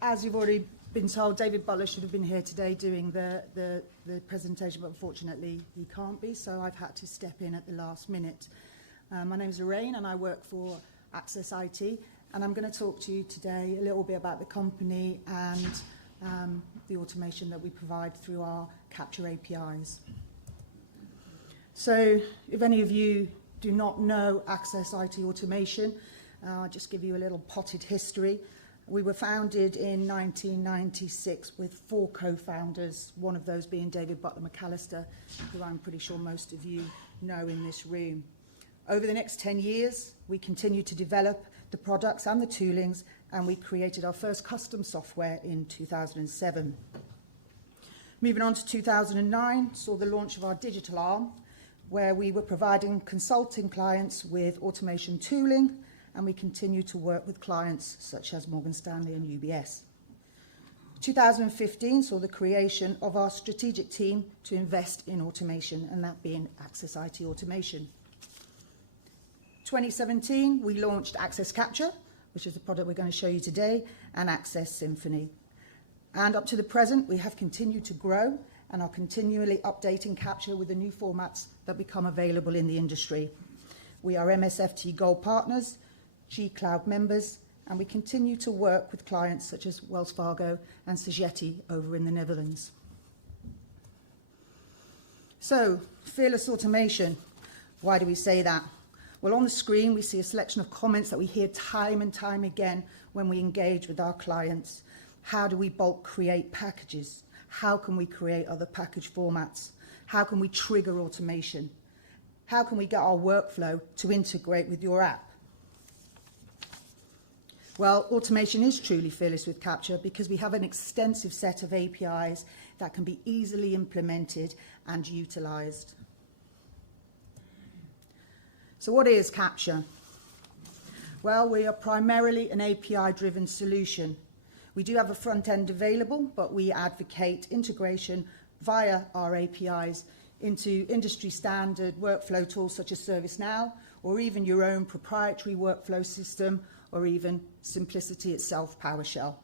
As you've already been told, David Butler should have been here today doing the presentation, but unfortunately he can't be, so I've had to step in at the last minute. My name is Lorraine and I work for Access IT, and I'm going to talk to you today a little bit about the company and the automation that we provide through our Capture APIs. So if any of you do not know Access IT Automation, I'll just give you a little potted history. We were founded in 1996 with 4 co-founders, one of those being David Butler McAllister, who I'm pretty sure most of you know in this room. Over the next 10 years, we continued to develop the products and the toolings, and we created our first custom software in 2007. Moving on to 2009, saw the launch of our digital arm, where we were providing consulting clients with automation tooling, and we continue to work with clients such as Morgan Stanley and UBS. 2015 saw the creation of our strategic team to invest in automation, and that being Access IT Automation. 2017, we launched Access Capture, which is the product we're going to show you today, and Access Symphony. And up to the present, we have continued to grow and are continually updating Capture with the new formats that become available in the industry. We are MSFT Gold partners, G Cloud members, and we continue to work with clients such as Wells Fargo and Sogeti over in the Netherlands. So, fearless automation. Why do we say that? Well, on the screen we see a selection of comments that we hear time and time again when we engage with our clients. How do we bulk create packages? How can we create other package formats? How can we trigger automation? How can we get our workflow to integrate with your app? Well, automation is truly fearless with Capture because we have an extensive set of APIs that can be easily implemented and utilized. So what is Capture? Well, we are primarily an API-driven solution. We do have a front end available, but we advocate integration via our APIs into industry standard workflow tools such as ServiceNow, or even your own proprietary workflow system, or even simplicity itself, PowerShell.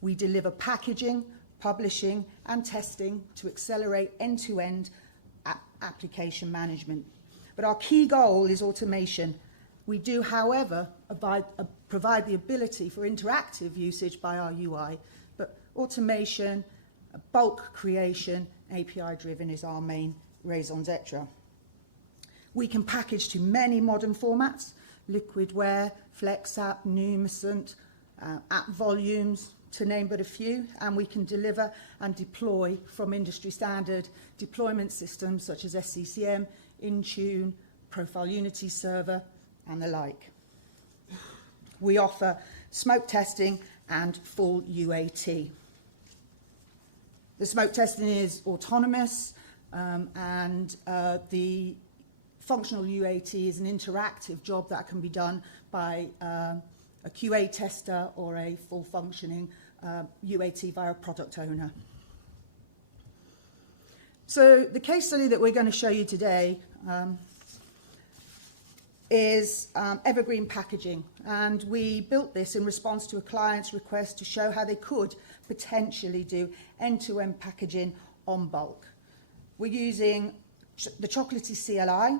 We deliver packaging, publishing, and testing to accelerate end-to-end application management. But our key goal is automation. We do, however, provide the ability for interactive usage by our UI, but automation, bulk creation, API-driven is our main raison d'etre. We can package to many modern formats: liquidware, FlexApp, Numicent, app volumes, to name but a few, and we can deliver and deploy from industry standard deployment systems such as SCCM, Intune, Profile Unity Server, and the like. We offer smoke testing and full UAT. The smoke testing is autonomous, and the functional UAT is an interactive job that can be done by a QA tester or a full functioning UAT via a product owner. So the case study that we're going to show you today is evergreen packaging, and we built this in response to a client's request to show how they could potentially do end-to-end packaging on bulk. We're using the Chocolatey CLI,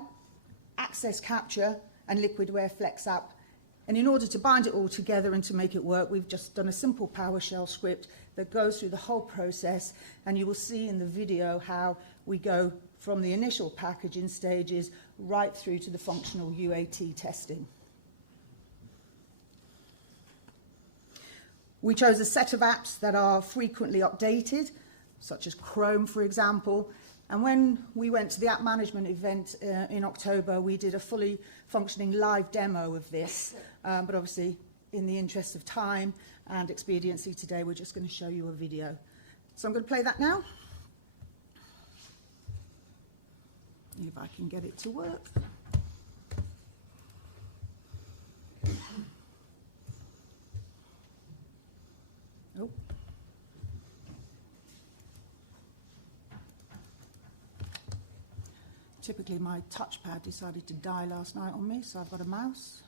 Access Capture, and Liquidware FlexApp, and in order to bind it all together and to make it work, we've just done a simple PowerShell script that goes through the whole process, and you will see in the video how we go from the initial packaging stages right through to the functional UAT testing. We chose a set of apps that are frequently updated, such as Chrome, for example, and when we went to the app management event in October, we did a fully functioning live demo of this, but obviously in the interest of time and expediency today, we're just going to show you a video. So I'm going to play that now. If I can get it to work. Oh. Typically my touchpad decided to die last night on me, so I've got a mouse.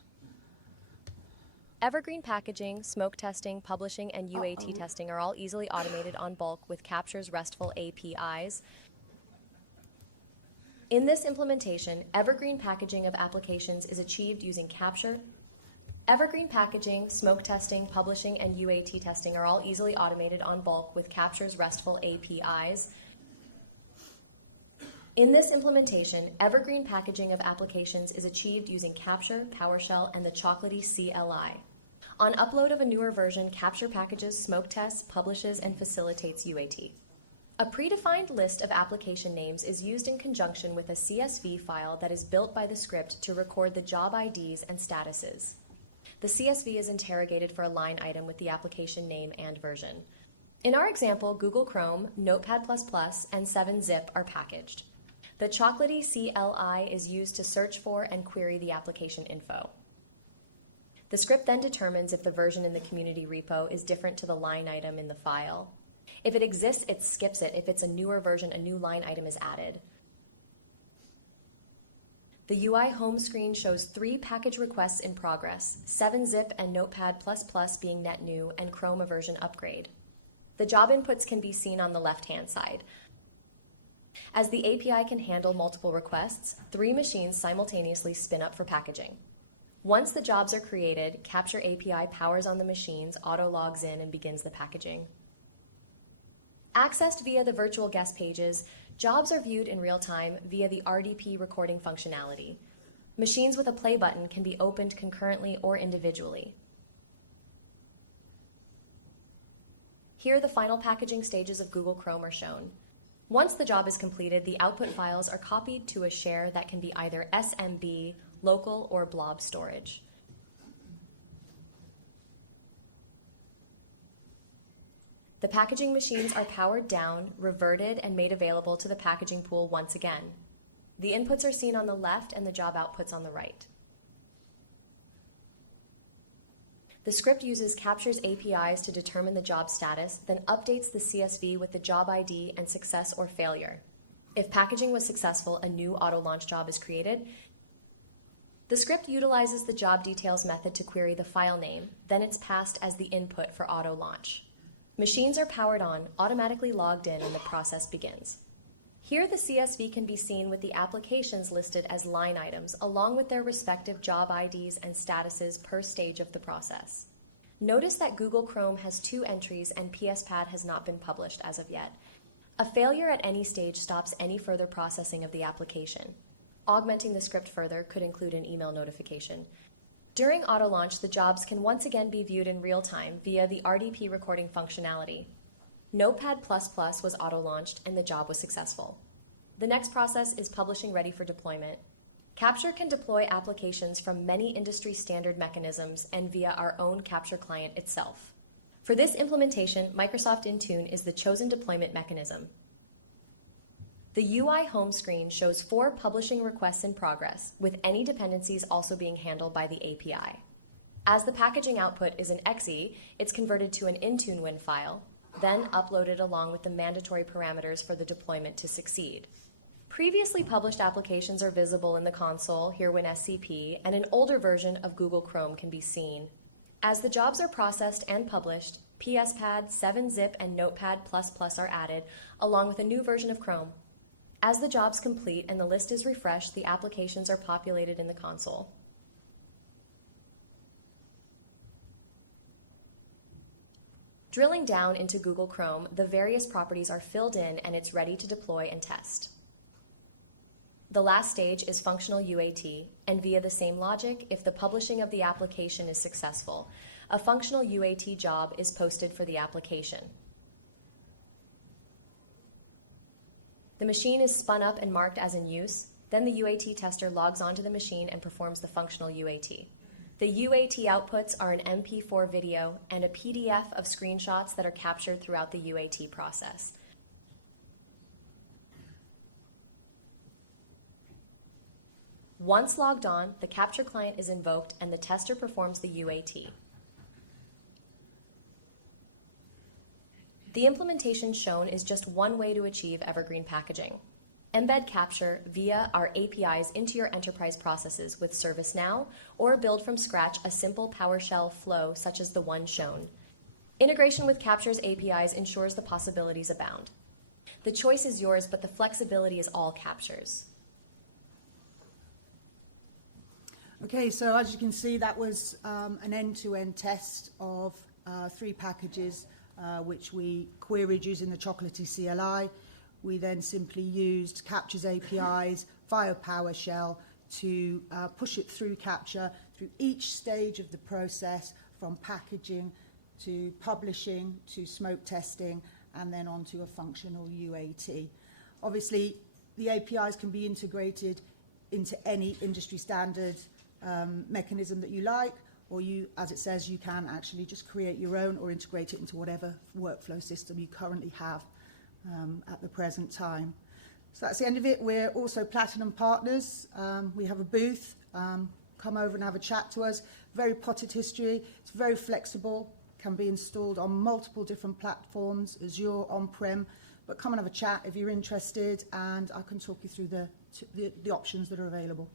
Evergreen packaging, smoke testing, publishing, and UAT testing are all easily automated on bulk with Capture's RESTful APIs. In this implementation, evergreen packaging of applications is achieved using Capture. Evergreen packaging, smoke testing, publishing, and UAT testing are all easily automated on bulk with Capture's RESTful APIs. In this implementation, evergreen packaging of applications is achieved using Capture, PowerShell, and the Chocolatey CLI. On upload of a newer version, Capture packages, smoke tests, publishes, and facilitates UAT. A predefined list of application names is used in conjunction with a CSV file that is built by the script to record the job IDs and statuses. The CSV is interrogated for a line item with the application name and version. In our example, Google Chrome, Notepad++, and 7-Zip are packaged. The Chocolatey CLI is used to search for and query the application info. The script then determines if the version in the community repo is different to the line item in the file. If it exists, it skips it. If it's a newer version, a new line item is added. The UI home screen shows 3 package requests in progress, 7-Zip and Notepad++ being net new, and Chrome a version upgrade. The job inputs can be seen on the left-hand side. As the API can handle multiple requests, 3 machines simultaneously spin up for packaging. Once the jobs are created, Capture API powers on the machines, auto-logs in, and begins the packaging. Accessed via the virtual guest pages, jobs are viewed in real time via the RDP recording functionality. Machines with a play button can be opened concurrently or individually. Here, the final packaging stages of Google Chrome are shown. Once the job is completed, the output files are copied to a share that can be either SMB, local, or blob storage. The packaging machines are powered down, reverted, and made available to the packaging pool once again. The inputs are seen on the left and the job outputs on the right. The script uses Capture's APIs to determine the job status, then updates the CSV with the job ID and success or failure. If packaging was successful, a new auto-launch job is created. The script utilizes the job details method to query the file name, then it's passed as the input for auto-launch. Machines are powered on, automatically logged in, and the process begins. Here, the CSV can be seen with the applications listed as line items, along with their respective job IDs and statuses per stage of the process. Notice that Google Chrome has 2 entries and PSPad has not been published as of yet. A failure at any stage stops any further processing of the application. Augmenting the script further could include an email notification. During auto-launch, the jobs can once again be viewed in real time via the RDP recording functionality. Notepad++ was auto-launched and the job was successful. The next process is publishing ready for deployment. Capture can deploy applications from many industry standard mechanisms and via our own Capture client itself. For this implementation, Microsoft Intune is the chosen deployment mechanism. The UI home screen shows 4 publishing requests in progress, with any dependencies also being handled by the API. As the packaging output is an exe, it's converted to an Intune win file, then uploaded along with the mandatory parameters for the deployment to succeed. Previously published applications are visible in the console, here win SCP, and an older version of Google Chrome can be seen. As the jobs are processed and published, PSPad, 7-Zip, and Notepad++ are added, along with a new version of Chrome. As the jobs complete and the list is refreshed, the applications are populated in the console. Drilling down into Google Chrome, the various properties are filled in and it's ready to deploy and test. The last stage is functional UAT, and via the same logic, if the publishing of the application is successful, a functional UAT job is posted for the application. The machine is spun up and marked as in use, then the UAT tester logs onto the machine and performs the functional UAT. The UAT outputs are an MP4 video and a PDF of screenshots that are captured throughout the UAT process. Once logged on, the Capture client is invoked and the tester performs the UAT. The implementation shown is just one way to achieve evergreen packaging. Embed Capture via our APIs into your enterprise processes with ServiceNow, or build from scratch a simple PowerShell flow such as the one shown. Integration with Capture's APIs ensures the possibilities abound. The choice is yours, but the flexibility is all Capture's. Okay, so as you can see, that was an end-to-end test of 3 packages which we queried using the Chocolatey CLI. We then simply used Capture's APIs via PowerShell to push it through Capture, through each stage of the process, from packaging to publishing to smoke testing, and then onto a functional UAT. Obviously, the APIs can be integrated into any industry standard mechanism that you like, or you, as it says, you can actually just create your own or integrate it into whatever workflow system you currently have at the present time. So that's the end of it. We're also Platinum partners. We have a booth. Come over and have a chat to us. Very potted history. It's very flexible. Can be installed on multiple different platforms, Azure, on-prem. But come and have a chat if you're interested, and I can talk you through the options that are available.